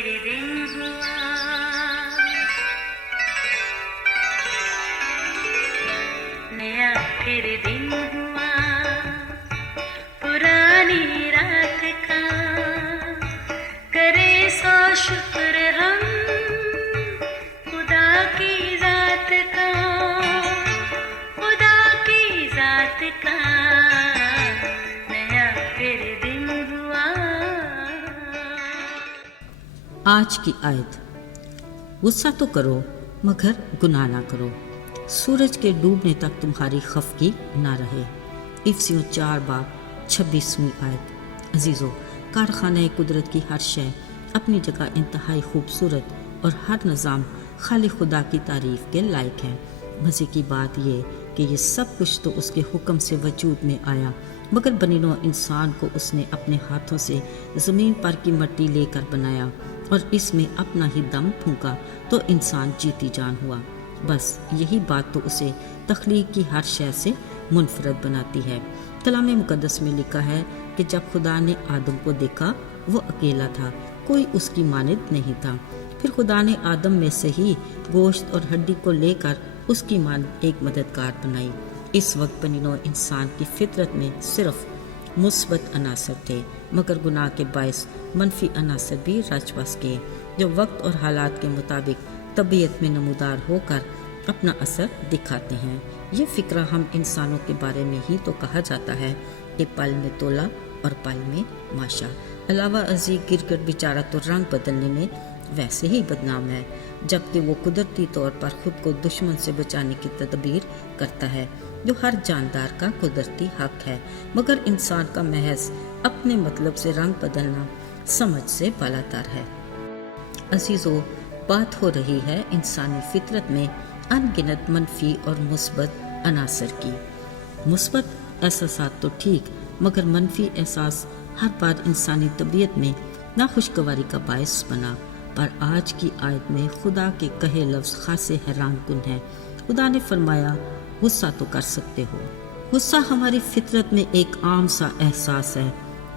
پھر دن ہوا، نیا پھر دن ہوا، پرانی رات کا کرے سو شکر ہم خدا کی ذات کا، خدا کی ذات کا نیا پھر دن ہوا۔ آج کی آیت، غصہ تو کرو مگر گناہ نہ کرو، سورج کے ڈوبنے تک تمہاری خفگی نہ رہے۔ افسیوں 4:26 آیت۔ عزیزو، کارخانہ قدرت کی ہر شے اپنی جگہ انتہائی خوبصورت اور ہر نظام خالق خدا کی تعریف کے لائق ہے۔ مزے کی بات یہ کہ یہ سب کچھ تو اس کے حکم سے وجود میں آیا، مگر بنی نوع انسان کو اس نے اپنے ہاتھوں سے زمین پر کی مٹی لے کر بنایا اور اس میں اپنا ہی دم پھونکا تو انسان جیتی جان ہوا۔ بس یہی بات تو اسے تخلیق کی ہر شے سے منفرد بناتی ہے۔ کلام مقدس میں لکھا ہے کہ جب خدا نے آدم کو دیکھا وہ اکیلا تھا، کوئی اس کی مانند نہیں تھا۔ پھر خدا نے آدم میں سے ہی گوشت اور ہڈی کو لے کر اس کی مانند ایک مددگار بنائی۔ اس وقت بنی نوع انسان کی فطرت میں صرف مثبت عناصر تھے، مگر گناہ کے باعث منفی عناصر بھی رچ بس گئے، جو وقت اور حالات کے مطابق طبیعت میں نمودار ہو کر اپنا اثر دکھاتے ہیں۔ یہ فکرہ ہم انسانوں کے بارے میں ہی تو کہا جاتا ہے کہ پل میں تولا اور پل میں ماشا۔ علاوہ ازیں گرگٹ بیچارہ تو رنگ بدلنے میں ویسے ہی بدنام ہے، جبکہ وہ قدرتی طور پر خود کو دشمن سے بچانے کی تدبیر کرتا ہے، جو ہر جاندار کا قدرتی حق ہے، مگر انسان کا محض اپنے مطلب سے رنگ بدلنا سمجھ سے بالاتر ہے۔ عزیزو، بات ہو رہی ہے انسانی فطرت میں ان گنت منفی اور مثبت عناصر کی۔ مثبت احساسات تو ٹھیک، مگر منفی احساس ہر بار انسانی طبیعت میں ناخوشگواری کا باعث بنا۔ پر آج کی آیت میں خدا کے کہے لفظ خاصے حیران کن ہیں۔ خدا نے فرمایا، غصہ تو کر سکتے ہو۔ غصہ ہماری فطرت میں ایک عام سا احساس ہے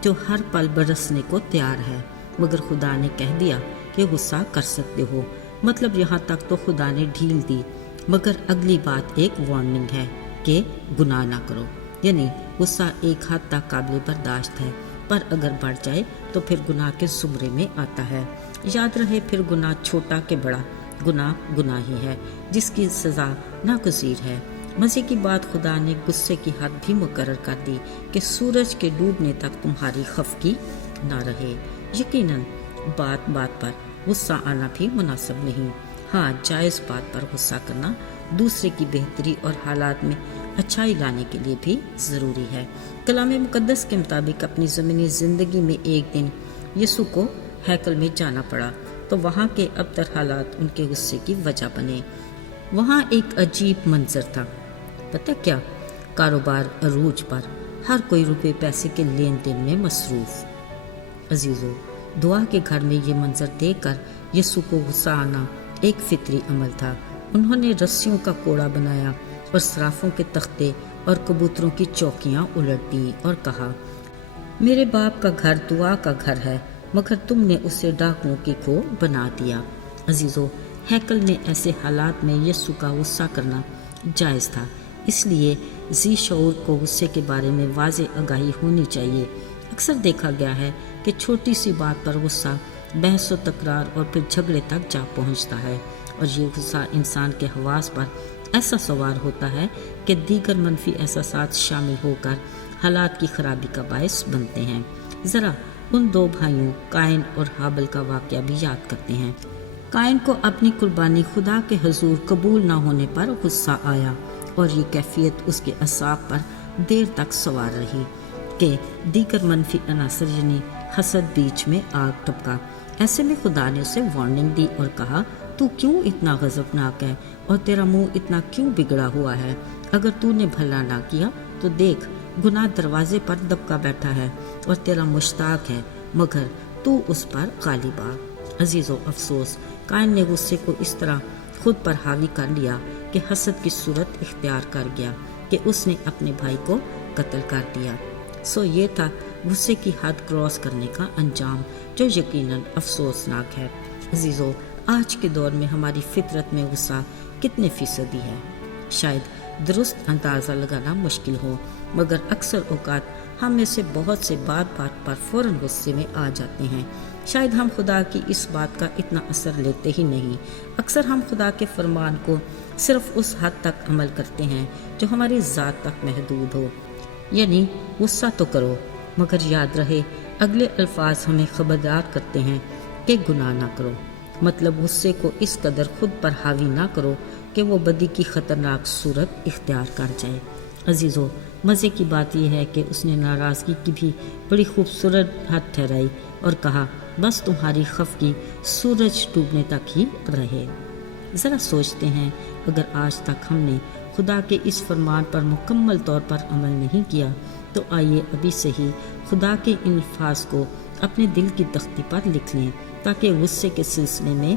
جو ہر پل برسنے کو تیار ہے، مگر خدا نے کہہ دیا کہ غصہ کر سکتے ہو، مطلب یہاں تک تو خدا نے ڈھیل دی، مگر اگلی بات ایک وارننگ ہے کہ گناہ نہ کرو۔ یعنی غصہ ایک حد تک قابل برداشت ہے، پر اگر بڑھ جائے تو پھر گناہ کے زمرے میں آتا ہے۔ یاد رہے، پھر گناہ چھوٹا کہ بڑا، گناہ گناہ ہی ہے جس کی سزا ناگزیر ہے۔ مزے کی بات، خدا نے غصے کی حد بھی مقرر کر دی کہ سورج کے ڈوبنے تک تمہاری خفگی نہ رہے۔ یقیناً بات بات پر غصہ آنا بھی مناسب نہیں۔ ہاں، جائز بات پر غصہ کرنا دوسرے کی بہتری اور حالات میں اچھائی لانے کے لیے بھی ضروری ہے۔ کلام مقدس کے مطابق اپنی زمینی زندگی میں ایک دن یسوع کو ہیکل میں جانا پڑا تو وہاں کے ابتر حالات ان کے غصے کی وجہ بنے۔ وہاں ایک عجیب منظر تھا، پتہ کیا؟ کاروبار عروج پر، ہر کوئی روپے پیسے کے لین دین میں مصروف۔ عزیزو، دعا کے گھر میں یہ منظر دیکھ کر یسوع کو غصہ آنا ایک فطری عمل تھا۔ انہوں نے رسیوں کا کوڑا بنایا اور صرافوں کے تختے اور کبوتروں کی چوکیاں الٹ دی اور کہا، میرے باپ کا گھر دعا کا گھر ہے، مگر تم نے اسے ڈاکوؤں کی کھو بنا دیا۔ عزیزو، ہیکل میں ایسے حالات میں یسوع کا غصہ کرنا جائز تھا، اس لیے ذی شعور کو غصے کے بارے میں واضح آگاہی ہونی چاہیے۔ اکثر دیکھا گیا ہے کہ چھوٹی سی بات پر غصہ بحث و تکرار اور پھر جھگڑے تک جا پہنچتا ہے، اور یہ غصہ انسان کے حواس پر ایسا سوار ہوتا ہے کہ دیگر منفی احساسات شامل ہو کر حالات کی خرابی کا باعث بنتے ہیں۔ ذرا ان دو بھائیوں قائن اور حابل کا واقعہ بھی یاد کرتے ہیں۔ قائن کو اپنی قربانی خدا کے حضور قبول نہ ہونے پر غصہ آیا، اور یہ کیفیت اس کے اعصاب پر دیر تک سوار رہی کہ دیگر منفی عناصر یعنی حسد بیچ میں آگ ٹپکا۔ ایسے میں خدا نے اسے وارننگ دی اور کہا، تو کیوں اتنا غضبناک ہے اور تیرا منہ اتنا کیوں بگڑا ہوا ہے؟ اگر تو نے بھلا نہ کیا تو دیکھ، گناہ دروازے پر دبکا بیٹھا ہے اور تیرا مشتاق ہے، مگر تو اس پر غالب آ۔ عزیزو، افسوس، قائن نے غصے کو اس طرح خود پر حاوی کر لیا کہ حسد کی صورت اختیار کر گیا کہ اس نے اپنے بھائی کو قتل کر دیا۔ سو یہ تھا غصے کی حد کراس کرنے کا انجام جو یقیناً افسوسناک ہے۔ عزیزو، آج کے دور میں ہماری فطرت میں غصہ کتنے فیصدی ہے؟ شاید درست اندازہ لگانا مشکل ہو، مگر اکثر اوقات ہم میں سے بہت سے بات پر فوراً غصے میں آ جاتے ہیں۔ شاید ہم خدا کی اس بات کا اتنا اثر لیتے ہی نہیں۔ اکثر ہم خدا کے فرمان کو صرف اس حد تک عمل کرتے ہیں جو ہماری ذات تک محدود ہو، یعنی غصہ تو کرو مگر یاد رہے اگلے الفاظ ہمیں خبردار کرتے ہیں کہ گناہ نہ کرو۔ مطلب غصے کو اس قدر خود پر حاوی نہ کرو کہ وہ بدی کی خطرناک صورت اختیار کر جائے۔ عزیزو، مزے کی بات یہ ہے کہ اس نے ناراضگی کی بھی بڑی خوبصورت حد ٹھہرائی اور کہا بس تمہاری خفگی سورج ڈوبنے تک ہی رہے۔ ذرا سوچتے ہیں، اگر آج تک ہم نے خدا کے اس فرمان پر مکمل طور پر عمل نہیں کیا تو آئیے ابھی سے ہی خدا کے ان الفاظ کو اپنے دل کی تختی پر لکھ لیں، تاکہ غصے کے سلسلے میں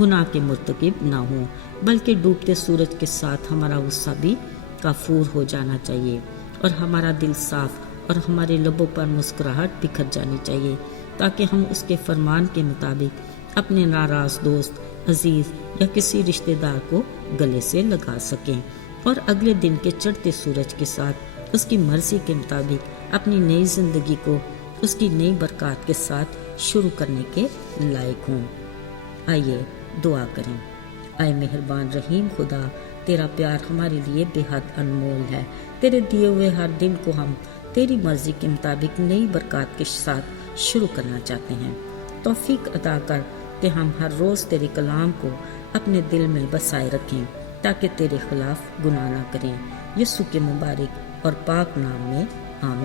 گناہ کے مرتکب نہ ہوں، بلکہ ڈوبتے سورج کے ساتھ ہمارا غصہ بھی کافور ہو جانا چاہیے اور ہمارا دل صاف اور ہمارے لبوں پر مسکراہٹ بکھر جانی چاہیے، تاکہ ہم اس کے فرمان کے مطابق اپنے ناراض دوست، عزیز یا کسی رشتہ دار کو گلے سے لگا سکیں اور اگلے دن کے چڑھتے سورج کے ساتھ اس کی مرضی کے مطابق اپنی نئی زندگی کو اس کی نئی برکات کے ساتھ شروع کرنے کے لائق ہوں۔ آئیے دعا کریں۔ اے مہربان رحیم خدا، تیرا پیار ہمارے لیے بے حد انمول ہے۔ تیرے دیے ہوئے ہر دن کو ہم تیری مرضی کے مطابق نئی برکات کے ساتھ شروع کرنا چاہتے ہیں۔ توفیق عطا کر کہ ہم ہر روز تیرے کلام کو اپنے دل میں بسائے رکھیں، تاکہ تیرے خلاف گناہ نہ کریں۔ یسوع کے مبارک اور پاک نام میں آمین۔